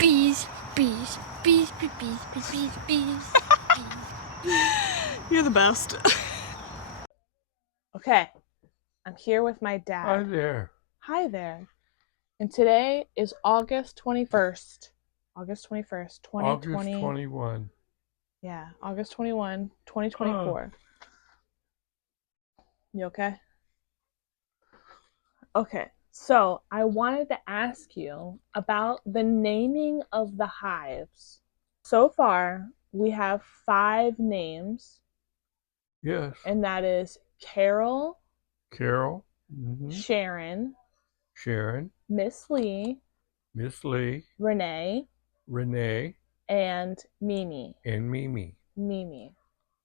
Bees, bees, bees, bees, bees, bees, bees, bees, bees. You're the best. Okay, I'm here with my dad. Hi there. Hi there. And today is August 21st. August 21st, 2020. August 21. Yeah, August 21, 2024. You okay? Okay, so I wanted to ask you about the naming of the hives. So far, we have 5 names, Yes. and that is Carol, Carol. Sharon, Sharon. Miss Lee, Miss Lee. Renee, Renee. and Mimi. And Mimi. Mimi.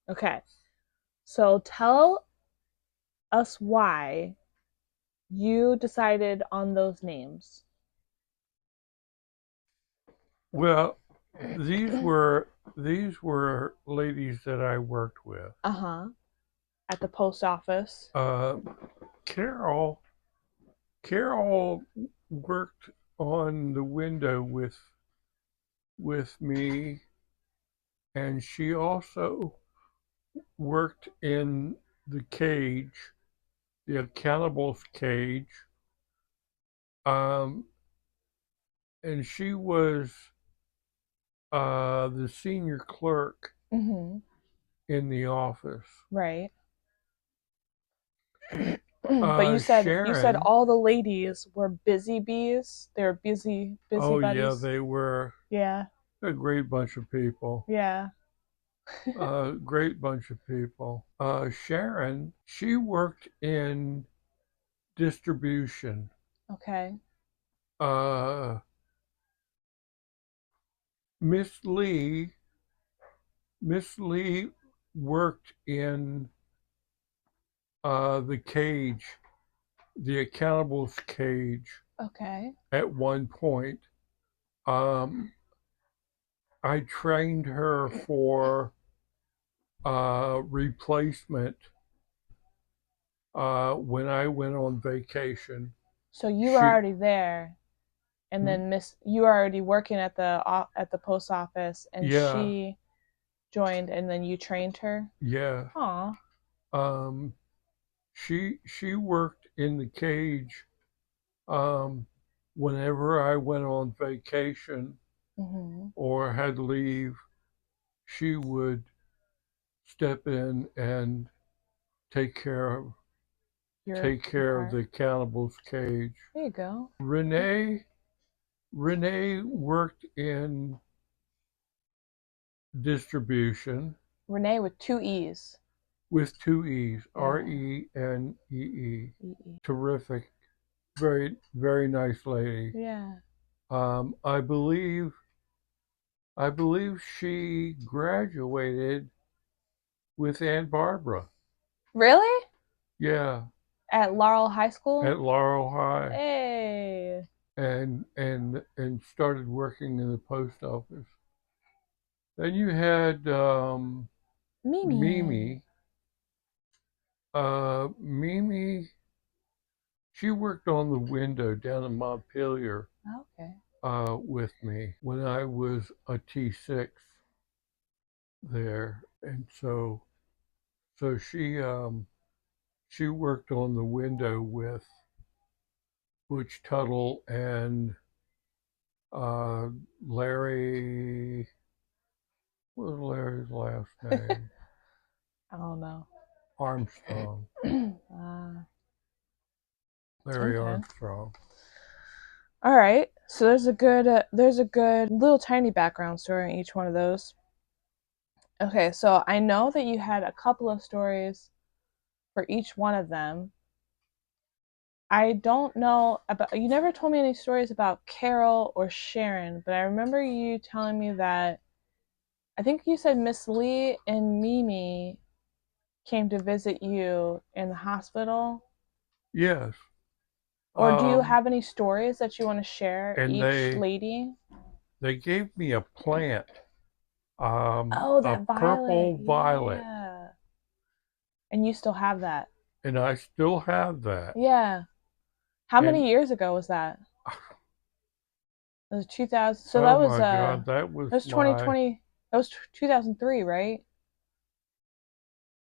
Okay, so tell us why you decided on those names. Well, these were ladies that I worked with. At the post office. Carol worked on the window with me, and she also worked in the cage, the accountables cage. And she was the senior clerk in the office. Right. But you said all the ladies were busy bees. They were busy Oh buddies. yeah, they were. Yeah. A great bunch of people. Yeah. Great bunch of people. Sharon, she worked in distribution. Okay. Miss Lee worked in the cage, the accountables cage. Okay. At one point, I trained her for replacement when I went on vacation. So you were already there, and then you were already working at the post office, and she joined, and then you trained her. Yeah. Aw. She worked in the cage whenever I went on vacation or had leave. She would step in and take care of the accountables cage. There you go. Renee worked in distribution. Renee with 2 E's. With 2 E's, Renee. Terrific, very very nice lady. Yeah. I believe she graduated with Aunt Barbara. Really? Yeah. At Laurel High School? At Laurel High. Hey. And started working in the post office. Then you had Mimi. Mimi, she worked on the window down in Montpelier. Okay. With me when I was a T6 there, and so she worked on the window with Butch Tuttle and Larry. What was Larry's last name? I don't know. Armstrong. Larry Armstrong. All right. So there's a good little tiny background story in each one of those. Okay, so I know that you had a couple of stories for each one of them. I don't know about, you never told me any stories about Carol or Sharon, but I remember you telling me that, I think you said Miss Lee and Mimi came to visit you in the hospital. Yes. Or do you have any stories that you want to share each lady? They gave me a plant. That a purple violet. Yeah. And you still have that? And I still have that. Yeah. How many years ago was that? It was 2000. So Oh my God, that was that was my 2020. That was 2003, right?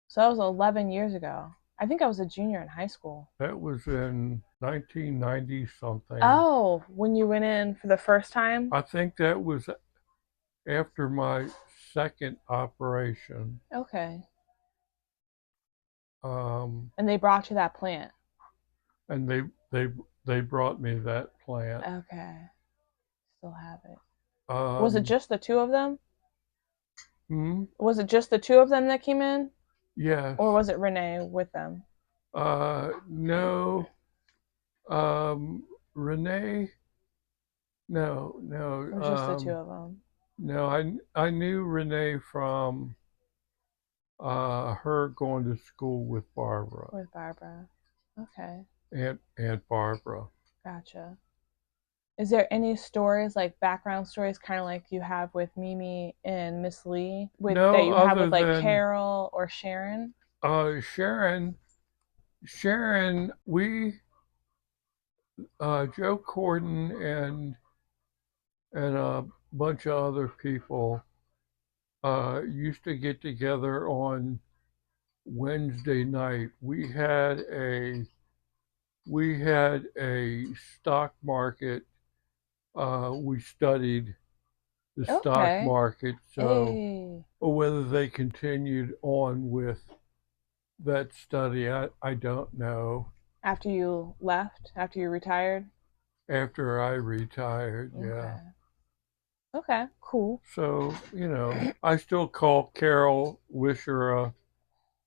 So that was 11 years ago. I think I was a junior in high school. that was in 1990 something. Oh, when you went in for the first time? I think that was after my second operation. Okay. Um, And they brought you that plant. and they brought me that plant. Okay. Still have it. Was it Um, just the two of them? hmm, Was it just the two of them that came in? yes. Or was it Renee with them? No. Renee. No, no. Or just the two of them? No. I knew Renee from her going to school with Barbara. With Barbara. Okay. Aunt Barbara. Gotcha. Is there any stories, like background stories, kind of like you have with Mimi and Miss Lee, with that No, you have other with like than Carol or Sharon? Sharon. Sharon, we Joe Corden and a bunch of other people used to get together on Wednesday night. We had a stock market. We studied the stock Okay. market, so Hey. whether they continued on with that study, I don't know. After you left, after you retired? After I retired, yeah. Okay. Okay, cool. So, I still call Carol, wish her a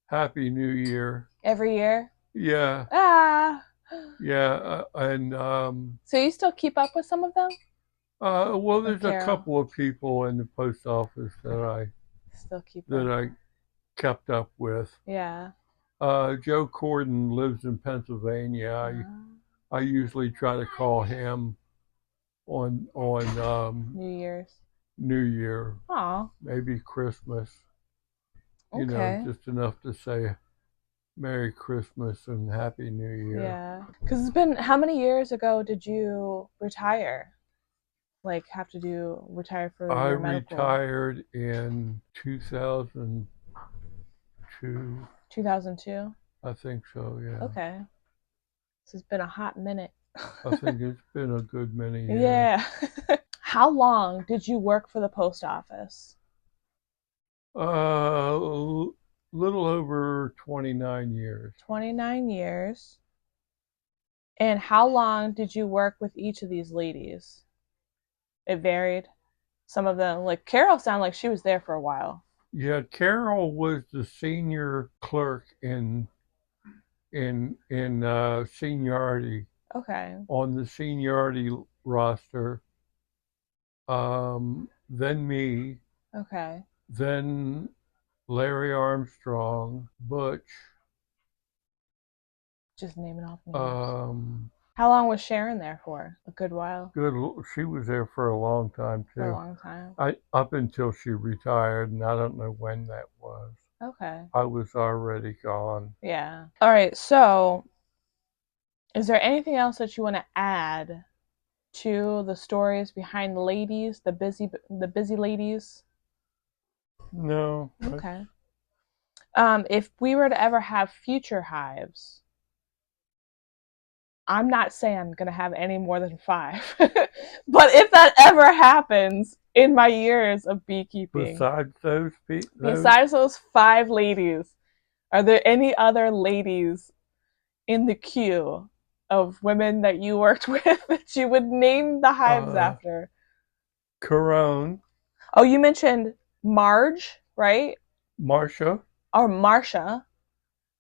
happy new year. Every year? Yeah, Ah. yeah. And, So you still keep up with some of them? well, With there's a Carol? couple of people in the post office Still keep that up. I kept up with. Yeah. Joe Corden lives in Pennsylvania. I usually try to call him on New Year's. New Year, Aw. maybe Christmas. Okay. Just enough to say Merry Christmas and Happy New Year. Yeah. Because it's been, how many years ago did you retire? Like, have to retire for I your medical? retired in 2002. 2002? I think so, yeah. Okay. So it's been a hot minute. I think it's been a good many years. Yeah. How long did you work for the post office? A little over 29 years. 29 years. And how long did you work with each of these ladies? It varied. Some of them, like Carol, sounded like she was there for a while. Yeah, Carol was the senior clerk in seniority, Okay. on the seniority roster. Then me, Okay. then Larry Armstrong, Butch. Just naming off names. Um, How long was Sharon there for? A good while. She was there for a long time too. For a long time. Up until she retired, and I don't know when that was. Okay. I was already gone. Yeah. All right. So, is there anything else that you want to add to the stories behind the ladies, the busy ladies? No. Okay. If we were to ever have future hives, I'm not saying I'm gonna have any more than 5, but if that ever happens in my years of beekeeping, besides those 5 ladies, are there any other ladies in the queue of women that you worked with that you would name the hives after? Corone. Oh, you mentioned Marge, right? Marsha. Or Marsha.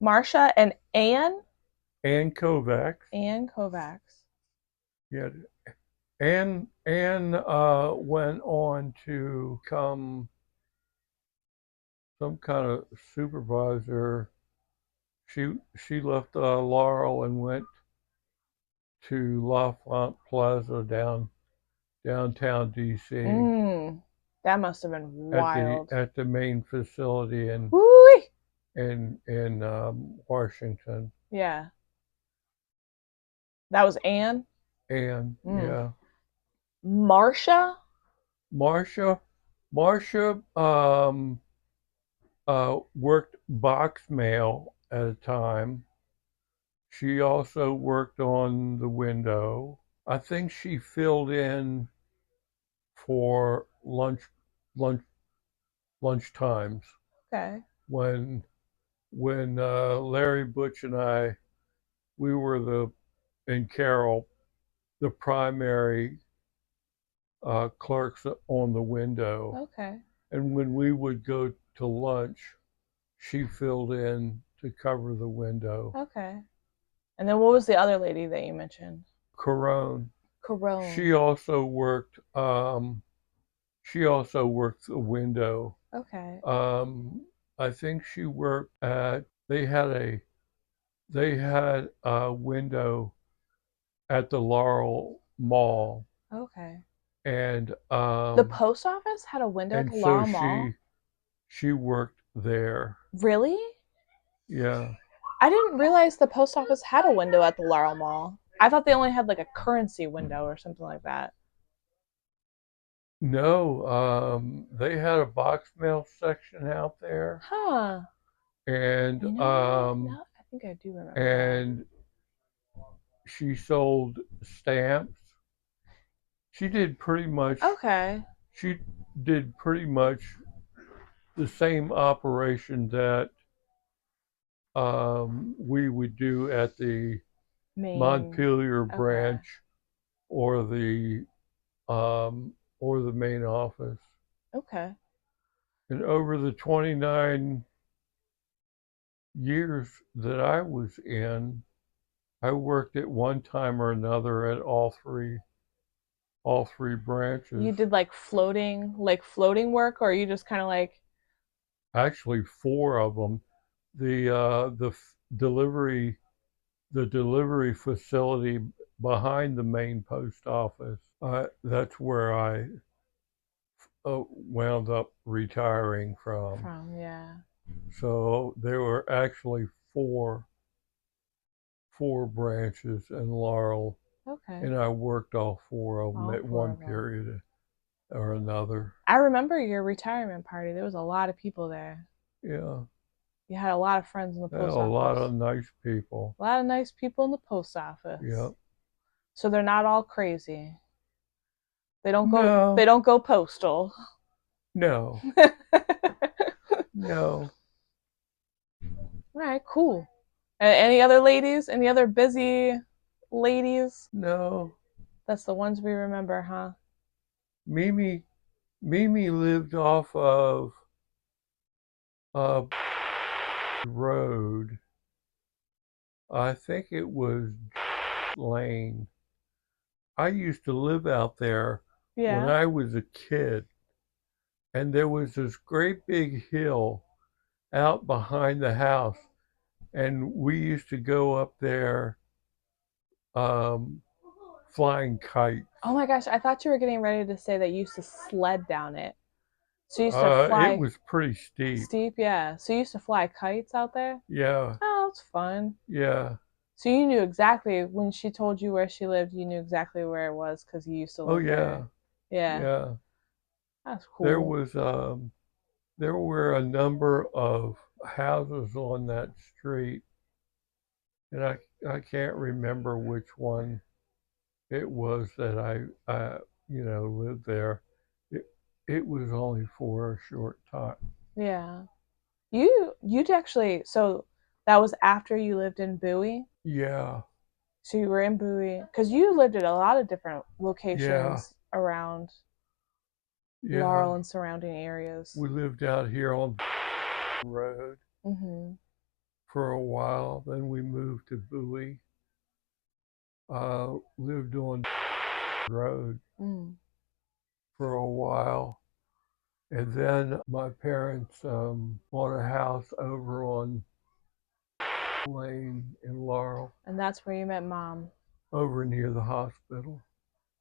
Marsha and Anne? Ann Kovacs. Anne Kovacs. Yeah. Anne went on to become some kind of supervisor. She left Laurel and went to L'Enfant Plaza downtown DC. That must have been wild. At the main facility in Woo-wee. Washington. Yeah. That was Anne? And yeah. Marsha? Marcia, Marcia worked box mail at a time. She also worked on the window. I think she filled in for lunch lunch times Okay. when Larry Butch and I, we were and Carol, the primary clerks on the window. Okay. And when we would go to lunch, she filled in to cover the window. Okay. And then what was the other lady that you mentioned? Corone. Corone. She also worked. She also worked the window. Okay. I think she worked at. They had a window at the Laurel Mall, Okay. and The post office had a window at the so Laurel Mall? she worked there. Really? Yeah. I didn't realize the post office had a window at the Laurel Mall. I thought they only had like a currency window or something like that. No, they had a box mail section out there, Huh. and You know what? No, I think I do remember that. and she sold stamps. She did pretty much. Okay. She did pretty much the same operation that we would do at the Montpelier Okay. branch or um, the main office. Okay. And over the 29 years that I was in, I worked at one time or another at all three branches. You did like floating work, or you just kind of like. Actually, four of them. The delivery facility behind the main post office. That's where I wound up retiring from. Yeah. So there were actually four branches in Laurel, Okay. and I worked all four of them All at four one of them. period or another. I remember your retirement party. There was a lot of people there. Yeah, You had a lot of friends in the there were post a office. lot of nice people. A lot of nice people in the post office. Yep. So they're not all crazy. They don't go. No. They don't go postal. No. No. All right, cool. Any other ladies? Any other busy ladies? No. That's the ones we remember, huh? Mimi lived off of road. I think it was Lane. I used to live out there when Yeah. I was a kid, and there was this great big hill out behind the house, and we used to go up there um, flying kites. Oh my gosh, I thought you were getting ready to say that you used to sled down it. So you used to fly. It was pretty steep. Steep, yeah. So you used to fly kites out there? Yeah. Oh, that's fun. Yeah. So you knew exactly when she told you where she lived, you knew exactly where it was because you used to live there. Yeah. Yeah. That's cool. There were a number of houses on that street, and I can't remember which one it was that I lived there. It it was only for a short time. Yeah. You'd actually, so that was after you lived in Bowie? Yeah. So you were in Bowie because you lived at a lot of different Yeah. locations around Yeah. Laurel and surrounding areas. We lived out here on road Mm-hmm. for a while. Then we moved to Bowie. Lived on road for a while. And then my parents bought a house over on Lane in Laurel, And that's where you met Mom. over near the hospital.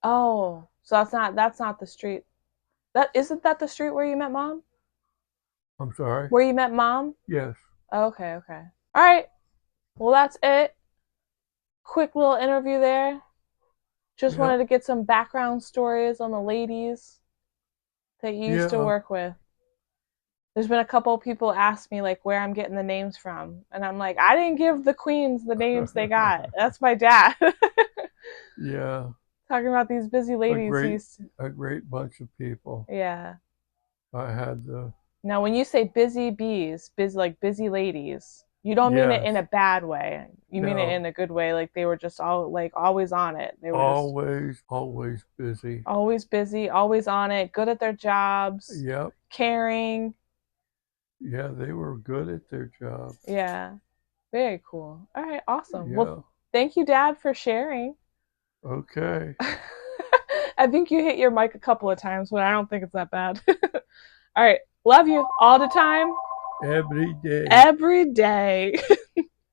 Oh, so that's not the street. That isn't that the street where you met Mom? I'm sorry? Where you met Mom? Yes. Okay, okay. All right. Well, that's it. Quick little interview there. Just Yep. wanted to get some background stories on the ladies that you used to Yeah. work with. There's been a couple of people ask me like where I'm getting the names from, and I'm like, I didn't give the queens the names they got. That's my dad. Yeah. Talking about these busy A ladies. great a great bunch of people. Yeah. I had the Now, when you say busy bees, busy like busy ladies, you don't mean it yes. in a bad way. You mean it No. in a good way. Like they were just all like always on it. They were just Always busy. always busy, always on it, good at their jobs, Yep. caring. Yeah, they were good at their job. Yeah. Very cool. All right, awesome. Well, Yeah. thank you, Dad, for sharing. Okay. I think you hit your mic a couple of times, but I don't think it's that bad. All right. Love you all the time, Every day. every day.